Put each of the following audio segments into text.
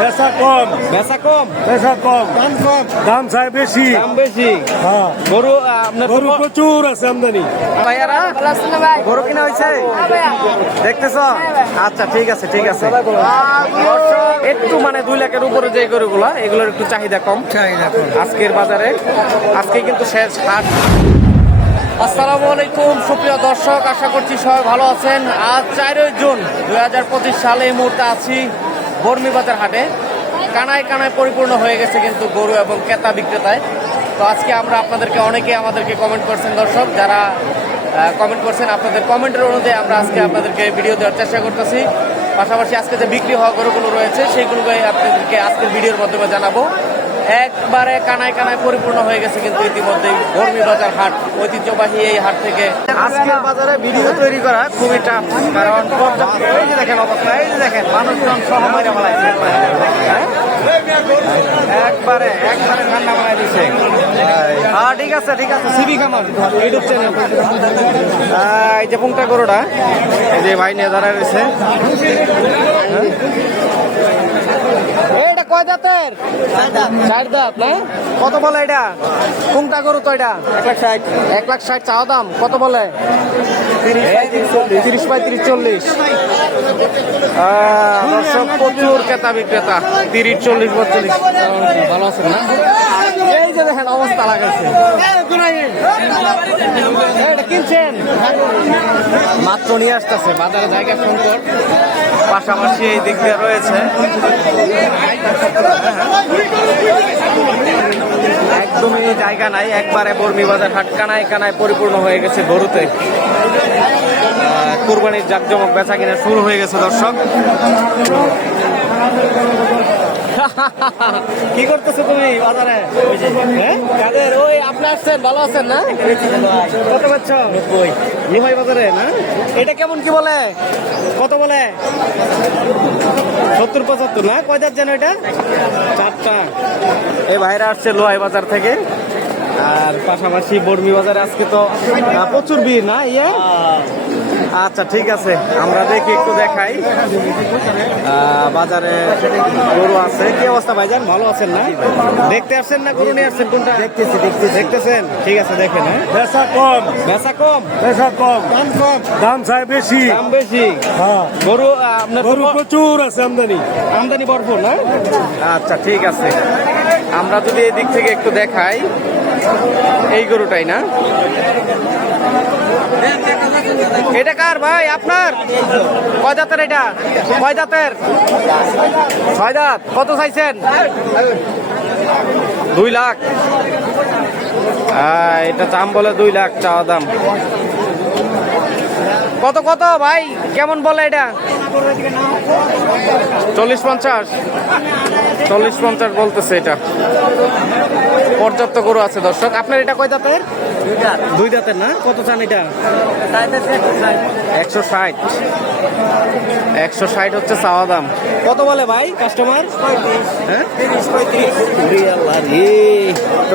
বেচা কম। বেচা কম? বেচা কম। দাম কম? দাম চাই বেশি। দাম বেশি? হ্যাঁ। গরু আপনার গরু প্রচুর আছে আমদানি। ভাইয়ারা গরু কিনা হয়েছে দেখতেছ? আচ্ছা ঠিক আছে ঠিক আছে। একটু মানে দুই লাখের উপরে যে গরুগুলা এগুলোর একটু চাহিদা কম। চাহিদা আজকের বাজারে আজকে কিন্তু শেষ হাট। আসসালামু আলাইকুম সুপ্রিয় দর্শক আশা করছি সবাই ভালো আছেন। আজ চারই জুন দুই হাজার পঁচিশ সালে এই মুহূর্তে আছি। বর্মি বাজার হাটে। কানায় কানায় পরিপূর্ণ হয়ে গেছে কিন্তু গরু এবং ক্রেতা বিক্রেতায়। তো আজকে আমরা আপনাদেরকে অনেকে আমাদেরকে কমেন্ট করছেন দর্শক, যারা কমেন্ট করছেন আপনাদের কমেন্টের অনুযায়ী আমরা আজকে আপনাদেরকে ভিডিও দেওয়ার চেষ্টা করতেছি। পাশাপাশি আজকে যে বিক্রি হওয়া গরুগুলো রয়েছে সেইগুলোকে আপনাদেরকে আজকের ভিডিওর মাধ্যমে জানাব। একবারে কানায় কানায় পরিপূর্ণ হয়ে গেছে কিন্তু ইতিমধ্যে বর্মি বাজার হাট, ঐতিহ্যবাহী এই হাট থেকে। আজকের বাজারে ভিডিও তৈরি করা খুবই টাফ কারণ দেখেন অবস্থা, এই যে দেখেন, মানুষজন সহ বলাইছে একবারে একবারে ঠান্ডা বানাই দিছে। ঠিক আছে ঠিক আছে, সিবি কামার ইউটিউব চ্যানেল এই যে পুংটা গরুটা, এই যে ভাই নিয়ে দাঁড়ায় রয়েছে। কয় দাঁতের? চার দাঁত। না? কত বলে এটা? কোনটা গরু তো এটা? এক লাখ ষাট। এক লাখ ষাট চাওয়া দাম? কত বলে? তিরিশ পঁয়ত্রিশ চল্লিশ। আহ, দর্শক প্রচুর ক্রেতা বিক্রেতা। তিরিশ চল্লিশ বত্রিশ। ভালো আছেন না? এই যে দেখেন অবস্থা লাগাচ্ছে এটা কিনছেন? মাত্র নিয়ে আসতেছে বাজারে জায়গা সংকট। পাশাপাশি এই দিক দিয়ে রয়েছে। একদমই জায়গা নাই, একবারে বর্মি বাজার হাট কানায় কানায় পরিপূর্ণ হয়ে গেছে গরুতে। কুরবানির জাকজমক বেচা কিনা শুরু হয়ে গেছে দর্শক। কি করতেছো তুমি বাজারে? হ্যাঁ? কাদের? ওই আপনি আসছেন ভালো আছেন না? কত পাচ্ছ? নিমাই বাজারে না? এটা কেমন কি বলে? কত বলে? সত্তর পঁচাত্তর না? কয় দাঁত যেন এটা? চারটা। এই বাইরে আসছে লোহাই বাজার থেকে। আর পাশাপাশি বর্মি বাজারে আজকে তো প্রচুর ভিড় না? ইয়ে? আচ্ছা ঠিক আছে। আমরা দেখি একটু দেখাই। বাজারে গরু আছে। কি অবস্থা ভাইজান? ভালো আছেন না? দেখতে আসছেন না গরু নিয়ে আসছেন? কোনটা? দেখতেছি দেখতেছি। দেখতেছেন? ঠিক আছে দেখেন হ্যাঁ। বেচা কম। বেচা কম? বেচা কম। দাম কম? দাম চাই বেশি। দাম বেশি? হ্যাঁ। গরু আপনার গরু প্রচুর আছে আমদানি। আমদানি ভরপুর না? আচ্ছা ঠিক আছে। আমরা যদি এই দিক থেকে একটু দেখাই। এই গরুটাই না? এটা কার ভাই? আপনার? কয় দাঁতের এটা? কয় দাঁতের ছয় দাঁত কত চাইছেন? দুই লাখ। এটা দাম বলে দুই লাখ চাওয়া দাম। কত কত ভাই? কেমন বলে এটা? চল্লিশ পঞ্চাশ। চল্লিশ পঞ্চাশ বলতেছে এটা। পর্যাপ্ত গরু আছে দর্শক। আপনার এটা কয় দাঁতের দুই দাঁতের না? কত চান এটা? একশো ষাট। একশো ষাট হচ্ছে চাওয়া দাম। কত বলে ভাই কাস্টমার? হ্যাঁ?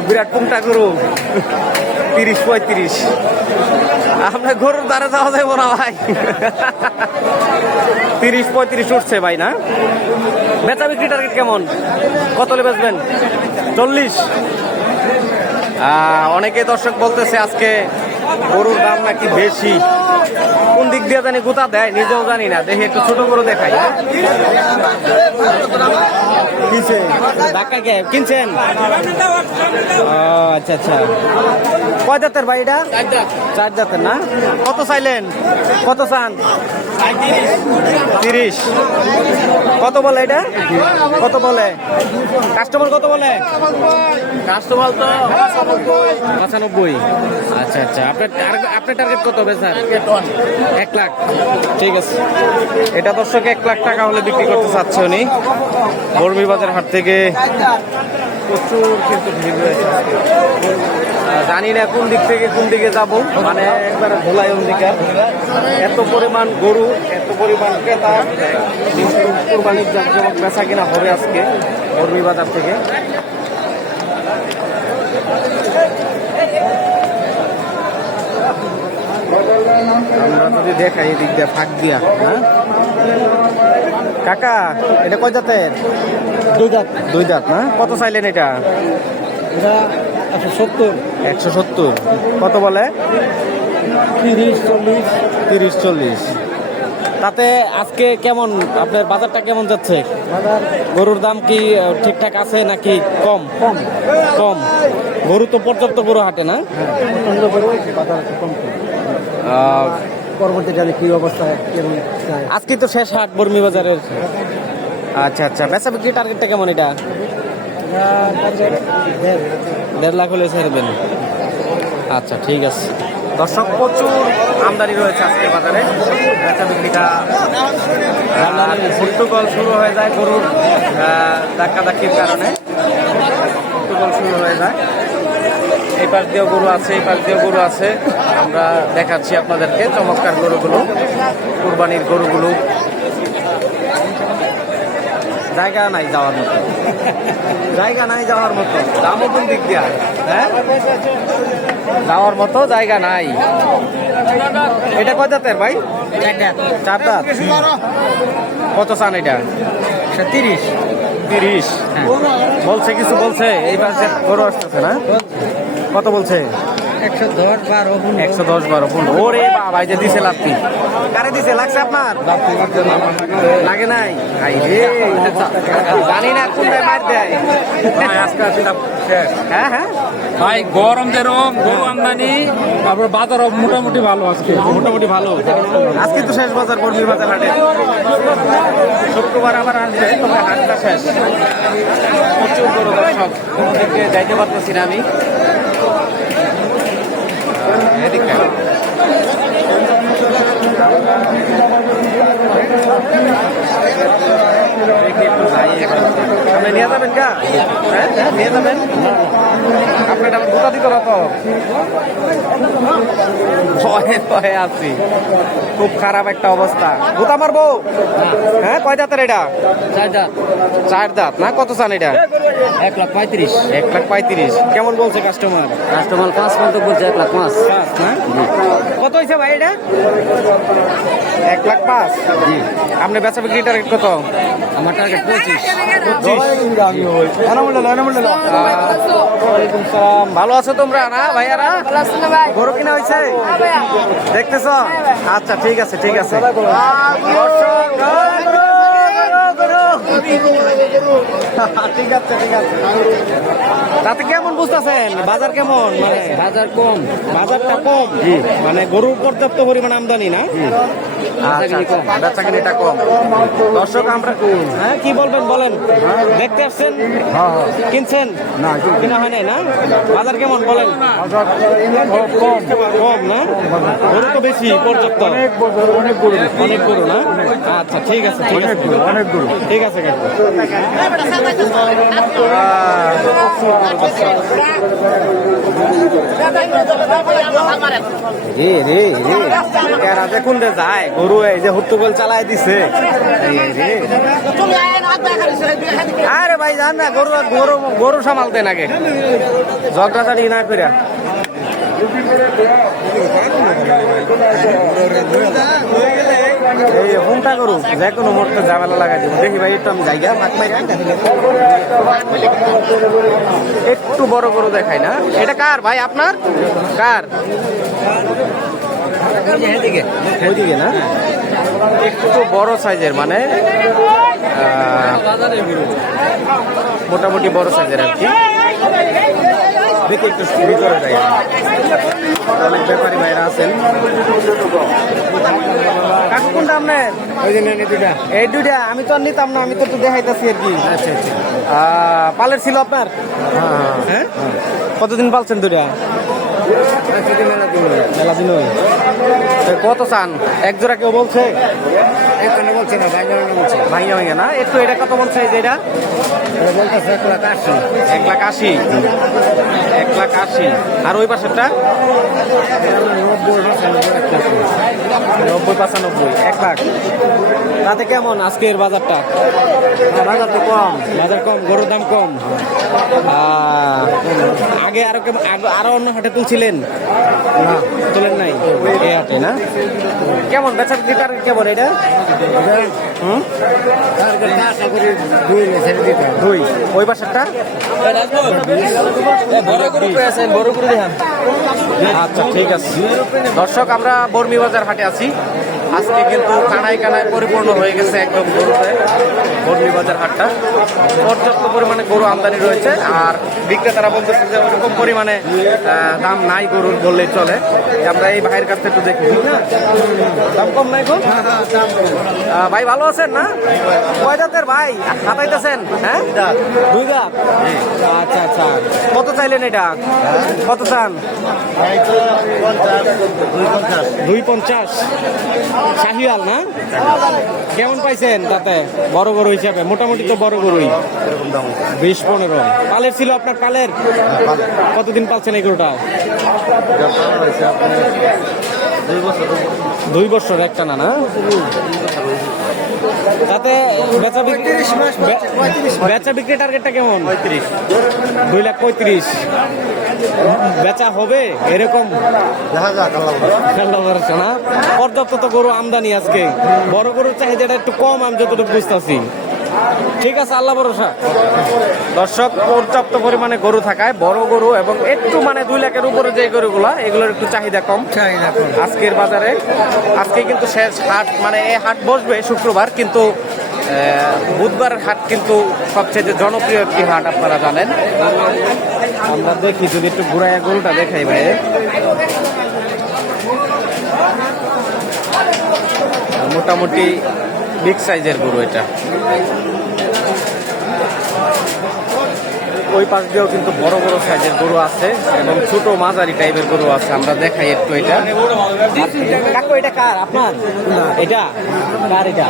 বিরাট কোনটা গরু। তিরিশ পঁয়ত্রিশ। আপনার গরুর দ্বারা যাওয়া যাব না ভাই। তিরিশ পঁয়ত্রিশ উঠছে ভাই, না? বেচা বিক্রি টার্গেট কেমন? কত বেচবেন? চল্লিশ? অনেকে দর্শক বলতেছে আজকে গরুর দাম নাকি বেশি। কোন দিক দিয়ে জানি গুতা দেয়, নিজেও জানি না। দেখি একটু ছোট গরু দেখাই। হ্যাঁ? কিনছে ধাক্কা কে কিনছেন? ও, আচ্ছা আচ্ছা। কয় দাঁতের ভাই এটা? চার দাঁতের না? কত চাইলেন? কত চান? তিরিশ। কত বলে এটা? কত বলে? কাস্টমার কত বলে? কাস্টমার তো পঁচানব্বই। আচ্ছা আচ্ছা। আপনার আপনার টার্গেট কত হবে স্যার? এক লাখ। ঠিক আছে। এটা দর্শক এক লাখ টাকা হলে বিক্রি করতে চাচ্ছে উনি। বর্মি বাজার হাট থেকে প্রচুর কিন্তু ভিড় রয়েছে। জানি না কোন দিক থেকে কোন দিকে যাব। মানে একবারে ধোলাই অন্ধিকার এত পরিমাণ গরু এত পরিমাণ ক্রেতা। কোরবানির বেচা কিনা হবে আজকে বর্মি বাজার থেকে। আমরা যদি দেখাই এদিক দিয়ে ফাঁক দিয়া হ্যাঁ কাকা এটা কয় জাতের? দুই দাঁত দুই দাঁত না? কত চাইলেন এটা? একশো সত্তর। একশো সত্তর। কত বলে? তিরিশ চল্লিশ। তিরিশ চল্লিশ। তাতে আজকে কেমন আপনার বাজারটা কেমন যাচ্ছে? গরুর দাম কি ঠিকঠাক আছে নাকি কম? কম। কম। গরু তো পর্যাপ্ত গরু হাটে না। পছন্দ করে বাজার একটু কম করে। আহ, পরবর্তী জানি কি অবস্থা আজকে তো শেষ হাট বর্মি বাজারের আচ্ছা আচ্ছা। বেচা বিক্রি টার্গেটটা কেমন এটা? দেড় লাখ হলে ছাড়বেন আচ্ছা ঠিক আছে। দর্শক প্রচুর আমদানি রয়েছে আজকের বাজারে। বেচা বিক্রিটা ফুটবল শুরু হয়ে যায় গরুর ধাক্কা ধাক্কির কারণে। ফুটবল শুরু হয়ে যায়। এই পাশ দিয়েও গরু আছে এই পাশ দিয়েও গরু আছে। আমরা দেখাচ্ছি আপনাদেরকে চমৎকার গরুগুলো কুরবানির গরুগুলো। জায়গা নাই যাওয়ার মতো। জায়গা নাই যাওয়ার মতো। দামও কোন দিক দিয়ে? হ্যাঁ? যাওয়ার মতো জায়গা নাই। এটা কয় জাতের ভাই? চার দাঁত কত চান এটা? তিরিশ। তিরিশ। বলছে কিছু বলছে? এই পাশে গরু আসতেছে না? কত বলছে? একশো দশ বারো একশো দশ বারো পনেরো। ওরে বাবা এই যে দিছে লাত্তি কারে দিছে? লাগছে আপনার? লাগে নাই? আই রে। জানি না কোনটায় মার দেয়। হ্যাঁ হ্যাঁ। ভাই, গরম যেরকম গরু আমদানি, তারপর বাজার মোটামুটি ভালো আজকে। মোটামুটি ভালো। আজকে তো শেষ বাজার কর্মী বাজার হাটে। শুক্রবার আবার আসবে, তবে হাটটা শেষ। প্রচুর দর্শক ওদিকে যাইতে পারতেছি না আমি। এদিকে দেখি একটু যাই এবার। আপনি নিয়ে যাবেন কা? হ্যাঁ? নিয়ে যাবেন? আপনার আমার দুটা দিত না তো ভয়ে ভয়ে আছি। খুব খারাপ একটা অবস্থা। গুতা মারবো হ্যাঁ কয় দাঁতের এটা? চার দাঁত। চার দাঁত না? কত চান এটা? এক লাখ পঁয়ত্রিশ। এক লাখ পঁয়ত্রিশ। কেমন বলছে কাস্টমার কাস্টমার পাঁচ পর্যন্ত বলছে এক লাখ পাঁচ। কত হয়েছে ভাই এটা? পাঁচ? আপনি বেচা বিক্রি টার্গেট কত? আমার টার্গেট পঁচিশ। ভালো আছো তোমরা? না ভাইয়ারা? গরু কিনা হয়েছে? দেখতেছ? আচ্ছা ঠিক আছে ঠিক আছে। ঠিক আছে ঠিক আছে তাতে কেমন বুঝতেছেন? বাজার কেমন? মানে বাজার কম। বাজারটা কম। মানে গরুর পর্যাপ্ত পরিমাণ আমদানি না? বেচাকেনিটা কম। দর্শক আমরা হ্যাঁ কি বলবেন বলেন। দেখতে আসছেন? কিনছেন? না কিনা হয় নাই না? বাজার কেমন বলেন। কম। কম না? গরু তো বেশি পর্যাপ্ত। অনেক অনেক গরু অনেক গরু না? আচ্ছা ঠিক আছে ঠিক আছে। অনেক গরু। ঠিক আছে রে রে রে। কোন যায়? গরু এই যে হুট্টুগোল চালায় দিছে। আরে ভাই জান না, গরু গরু গরু সামালতে নাকি ঝগড়াঝাড়ি না করে এই যে কোনো দেখি ভাই, একটু আমি একটু বড় গরু দেখাই না। এটা কার ভাই, আপনার? কার? ওইদিকে না? একটু বড় সাইজের মানে মোটামুটি বড় সাইজের আর কি। দেখি একটু ভিতরে যাই অনেক ব্যাপারী ভাইরা আছেন। কাকু কোনটা আপনার ওই যে নেনে দুটা এই দুইটা আমি তো নিতাম না আমি তো একটু দেখাইতেছি আর কি। আচ্ছা আচ্ছা। পালের ছিল আপনার? হ্যাঁ হ্যাঁ। কতদিন পালছেন আজকে মেলা দিন মেলা দিন। কত চান? এক জোড়া কেউ বলছে? এখানে বলছে না বলছে। একটু এটা কত বলছে এই যে এটা বলতেছে এক লাখ আশি। এক লাখ আশি। এক লাখ আশি। আর ওই পাশেরটা? নব্বই পাঁচানব্বই। এক লাখ। তাতে কেমন আজকের বাজারটা? বাজার তো কম। বাজার কম গরুর দাম কম। আগে আরও আরও অন্য হাটে তুলছিলেন? না। তোলেন নাই? এই হাটে না? কেমন বেচার টার্গেট কেমন এটা? দুই। ওই আচ্ছা ঠিক আছে। দর্শক আমরা বর্মি বাজার হাটে আছি। আজকে কিন্তু কানায় কানায় পরিপূর্ণ হয়ে গেছে একদম গরুতে বর্মি বাজার হাটটা। পর্যাপ্ত পরিমাণে গরু আমদানি রয়েছে আর বিক্রেতারা বলতেছে যে ওরকম পরিমাণে দাম নাই গরুর বললেই চলে। আমরা এই ভাইয়ের কাছ থেকে একটু দেখি। দাম কম নাই গো? ভাই ভালো আছেন না? কয় দাঁতের ভাই? হাতাইতেছেন হ্যাঁ? দুই দাঁত আচ্ছা আচ্ছা। কত চাইলেন এটা? কত চান? দুই পঞ্চাশ। শাহিওয়াল না? কেমন পাইছেন তাতে? বড় গরু হিসাবে, মোটামুটি তো বড় গরুই। বিশ, পনেরো। পালের ছিল আপনার পালের? কতদিন পালছেন এই গরুটা? দুই বছর একটা না না? তাতে বেচা বিক্রি বেচা বিক্রি টার্গেটটা কেমন? পঁয়ত্রিশ। দুই লাখ পঁয়ত্রিশ। বেচা হবে? এরকম? না? পর্যাপ্ত তো গরু আমদানি আজকে। বড় গরুর চাহিদাটা একটু কম আমি যতটুকু বুঝতেছি। ঠিক আছে আল্লাহ ভরসা। দর্শক পর্যাপ্ত পরিমাণে গরু থাকায় বড় গরু এবং একটু মানে দুই লাখের উপরে যে গরুগুলা এগুলোর একটু চাহিদা কম। আজকের বাজারে আজকে কিন্তু শেষ হাট মানে এই হাট বসবে শুক্রবার কিন্তু আহ, বুধবারের হাট কিন্তু সবচেয়ে জনপ্রিয় একটি হাট আপনারা জানেন। আমরা দেখি যদি একটু ঘুরাইয়া গরুটা দেখাই ভাই। মোটামুটি বিগ সাইজের গরু এটা। ওই পাশ দিয়েও কিন্তু বড় বড় সাইজের গরু আছে এবং ছোট মাঝারি টাইপের গরু আছে। আমরা দেখাই একটু এটা। কাকু এটা কার? আপনার? এটা? কার এটা?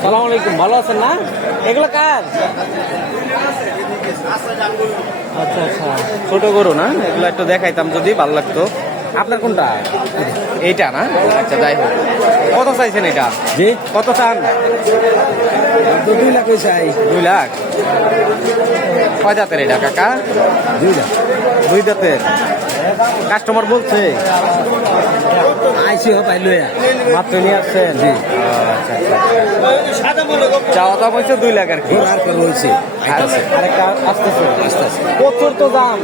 সালাম আলাইকুম ভালো আছেন না? এগুলো কার? আচ্ছা আচ্ছা। ছোট গরু না? এগুলো একটু দেখাইতাম যদি ভালো লাগতো। আপনার কোনটা? এইটা না? আচ্ছা যাই হোক। কত চাইছেন এটা? জি? কত চান? দুই লাখ চাই দুই লাখ। কয় জাতের এটা কাকা? দুই লাখ। দুই জাতের কাস্টমার বলছে। আইসি হবে লইয়া। মাত্র নিয়ে আসছে। জি। চাওয়া দাম হয়েছে দুই লাখ আর কি। আর রয়েছে আরেকটা আসতেছে। প্রচুর তো দাম।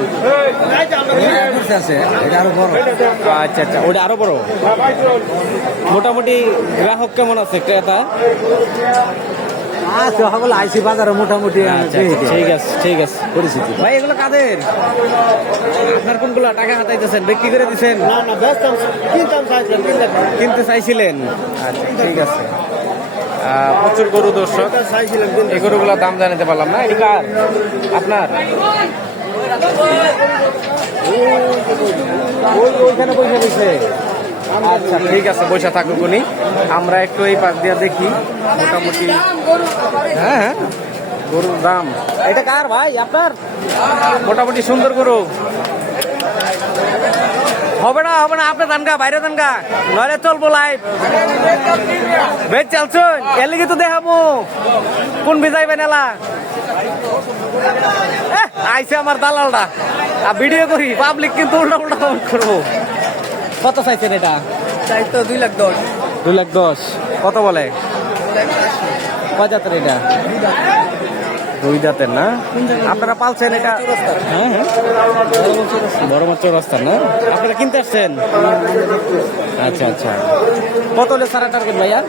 আছে। এটা আরও বড়। আচ্ছা আচ্ছা। ওটা আরও বড়। মোটামুটি গ্রাহক কেমন আছে ক্রেতা? আচ্ছা সকল আইসি বাজারে মোটামুটি আচ্ছা আচ্ছা, ঠিক আছে ঠিক আছে। ভাই এগুলো কাদের? আপনার কোনগুলো টাকা হাতাইতেছেন? বিক্রি করে দিচ্ছেন না না ব্যস্ত কিনতাম চাইছিলাম কিনতে চাইছিলেন? আচ্ছা ঠিক আছে। প্রচুর গরু দর্শক। এই গরুগুলোর দাম জানাতে পারলাম না? এটি কার? আপনার? ওইখানে পয়সা দিছে আচ্ছা ঠিক আছে পয়সা থাকুক উনি। আমরা একটু এই পাশ দিয়ে দেখি মোটামুটি। হ্যাঁ হ্যাঁ। গরুর দাম। এটা কার ভাই? আপনার? মোটামুটি সুন্দর গরু। হবে না হবে না, আপনি দানগা, বাইরে দানগা। নইলে চলবো লাইভ বেশ চলছো এর লিগে তো দেখাবো। কোন বিজাইবেন এলা? আইছে আমার দালালটা ভিডিও করি পাবলিক কিন্তু উল্টা উল্টা করব। কত চাইছেন এটা? চাই তো দুই লাখ দশ। দুই লাখ দশ। কত বলে? কয় জাতের এটা? দুই জাতের না? আপনারা পালছেন এটা? হ্যাঁ হ্যাঁ। বড় মাছ চৌরাস্তার না? আপনারা কিনতে আসছেন? আচ্ছা আচ্ছা। কত হলে সারা টার্গেট ভাইয়া?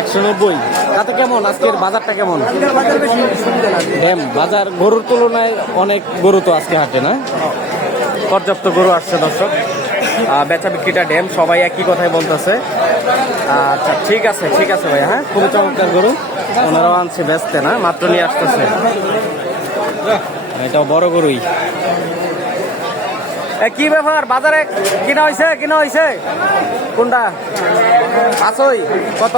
একশো নব্বই। তাতে কেমন? আজকের বাজারটা কেমন? ড্যাম বাজার গরুর তুলনায় অনেক গরু তো আজকে হাটে না? পর্যাপ্ত গরু আসছে দর্শক। বেচা বিক্রিটা ড্যাম, সবাই একই কথাই বলতেছে। আচ্ছা ঠিক আছে ঠিক আছে ভাই হ্যাঁ? খুবই চমৎকার গরু। ওনারাও আনছে, বেচতে না, মাত্র নিয়ে আসতেছে। এটাও বড় গরুই। কি ব্যাপার? বাজারে কিনা হয়েছে কিনা হয়েছে কোনটা? আসই কত?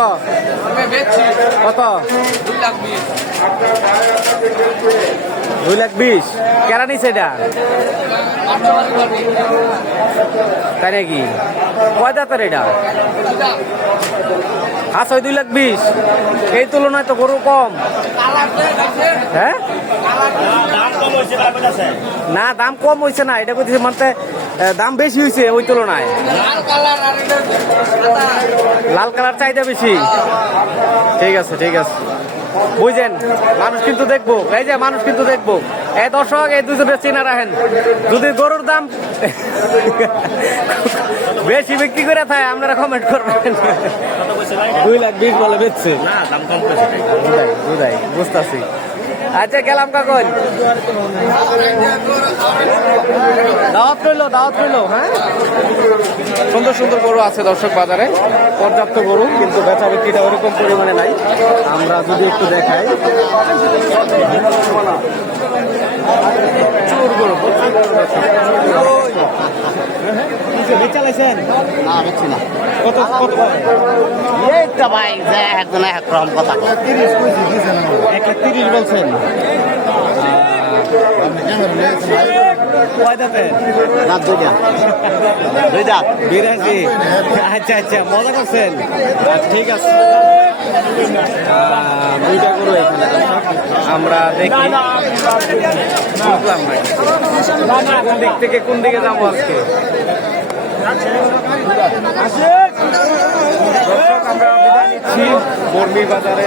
কত? দুই লাখ বিশ। কেরা নিছে এটা? তাই নাকি? কয় দাঁতের এটা? আচ্ছা দুই লাখ বিশ। এই তুলনায় তো গরু কম। হ্যাঁ? না, দাম কম হয়েছে না। এটা বলতেছে মানে দাম বেশি হয়েছে ওই তুলনায়। লাল কালার চাহিদা বেশি। ঠিক আছে ঠিক আছে। বুঝছেন মানুষ কিন্তু দেখব। এই যে মানুষ কিন্তু দেখব। এই দর্শক এই দুজনে চিনা রাখেন। যদি গরুর দাম বেশি বিক্রি করে থাকে আপনারা কমেন্ট করবেন। দুই লাখ বিশ বলে বেচছে। বুঝতেছি। আচ্ছা গেলাম কাকল দাওয়াত রইল দাওয়াত রইল হ্যাঁ? সুন্দর সুন্দর গরু আছে দর্শক বাজারে, পর্যাপ্ত গরু, কিন্তু বেচা বিক্রিটা ওরকম পরিমাণে নাই। আমরা যদি একটু দেখাই। প্রচুর গরু কত কত এই ভাই যে একজন এক রকম কথা। এক লাখ তিরিশ বলছেন বিরাশি আচ্ছা আচ্ছা মজা করছেন। আচ্ছা, ঠিক আছে। দুইটা গরু আমরা দেখি বুঝলাম না কোন দিক থেকে কোন দিকে যাব আজকে? আমরা বর্মি বাজারে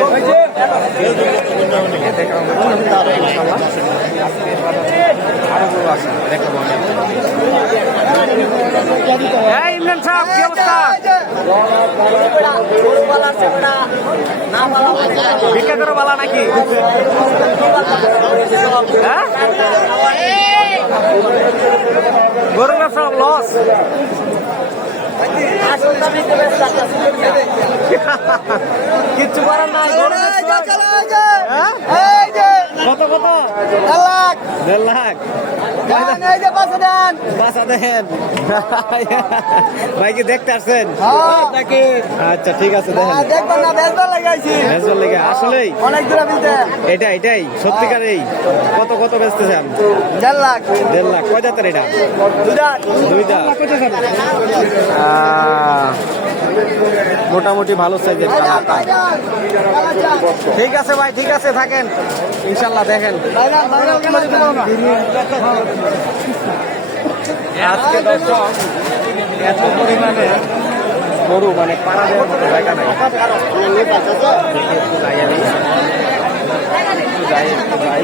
ইমরান সাহেব কি অবস্থা? বালা নাকি? হ্যাঁ? লস কিচ্ছু করার নাই? কত কত দেড় লাখ বাসা দেন ভাই কি দেখতে আসছেন আচ্ছা ঠিক আছে দেখেন আসলেই অনেক দূরে এটা এটাই সত্যিকার এই কত কত বেচতেছেন দেড় লাখ দেড় লাখ কয় এটা? মোটামুটি ভালো সাইজের ঠিক আছে ভাই ঠিক আছে থাকেন। ইনশাল্লাহ দেখেন। আজকে দর্শক এত পরিমাণে গরু মানে পাড়া দেওয়ার মতো জায়গা নাই। যাই, একটু যাই।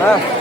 Yeah.